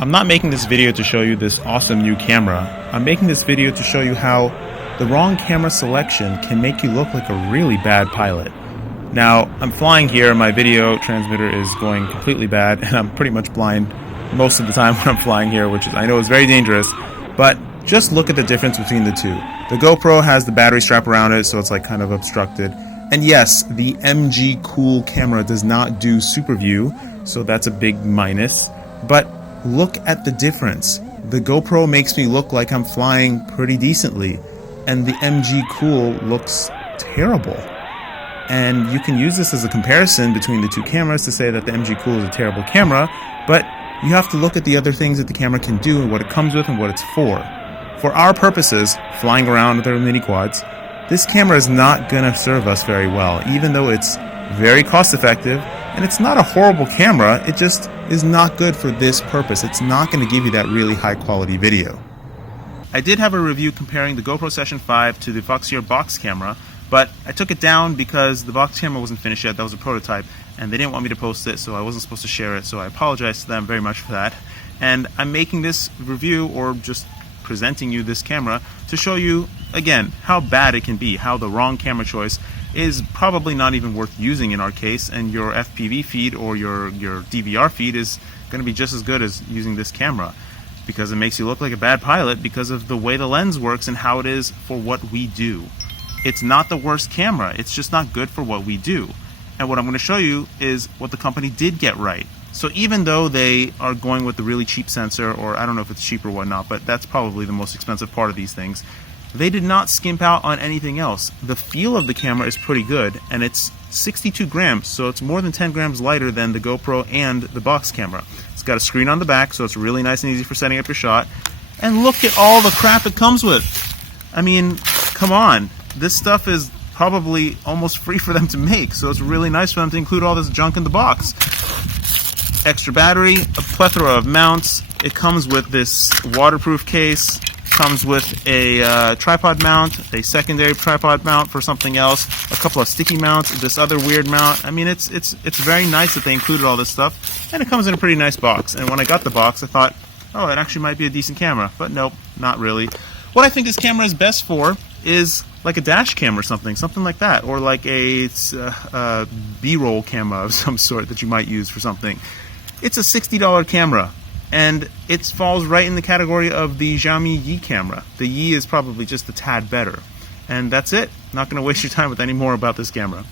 I'm not making this video to show you this awesome new camera. I'm making this video to show you how the wrong camera selection can make you look like a really bad pilot. Now, I'm flying here, my video transmitter is going completely bad, and I'm pretty much blind most of the time when I'm flying here, which I know is very dangerous, but just look at the difference between the two. The GoPro has the battery strap around it, so it's like kind of obstructed. And yes, the MG Cool camera does not do super view, so that's a big minus. But look at the difference. The GoPro makes me look like I'm flying pretty decently, and the MG Cool looks terrible. And you can use this as a comparison between the two cameras to say that the MG Cool is a terrible camera, but you have to look at the other things that the camera can do and what it comes with and what it's for. For our purposes, flying around with our mini quads, this camera is not going to serve us very well, even though it's very cost effective, and it's not a horrible camera, it just is not good for this purpose. It's not going to give you that really high quality video. I did have a review comparing the GoPro Session 5 to the Voxeer box camera, but I took it down because the box camera wasn't finished yet. That was a prototype, and they didn't want me to post it, so I wasn't supposed to share it, so I apologize to them very much for that. And I'm making this review, or just presenting you this camera, to show you, again, how bad it can be, how the wrong camera choice is probably not even worth using in our case, and your FPV feed or your DVR feed is going to be just as good as using this camera, because it makes you look like a bad pilot because of the way the lens works and how it is for what we do. It's not the worst camera, it's just not good for what we do. And what I'm going to show you is what the company did get right. So even though they are going with the really cheap sensor, or I don't know if it's cheap or whatnot, but that's probably the most expensive part of these things, they did not skimp out on anything else. The feel of the camera is pretty good, and it's 62 grams, so it's more than 10 grams lighter than the GoPro and the box camera. It's got a screen on the back, so it's really nice and easy for setting up your shot. And look at all the crap it comes with. I mean, come on. This stuff is probably almost free for them to make, so it's really nice for them to include all this junk in the box. Extra battery, a plethora of mounts. It comes with this waterproof case, comes with a tripod mount, a secondary tripod mount for something else, a couple of sticky mounts, this other weird mount. I mean, it's very nice that they included all this stuff, and it comes in a pretty nice box. And when I got the box, I thought, oh, it actually might be a decent camera, but nope, not really. What I think this camera is best for is like a dash cam or something like that, or like a B-roll camera of some sort that you might use for something. It's a $60 camera, and it falls right in the category of the Xiaomi Yi camera. The Yi is probably just a tad better. And that's it. Not going to waste your time with any more about this camera.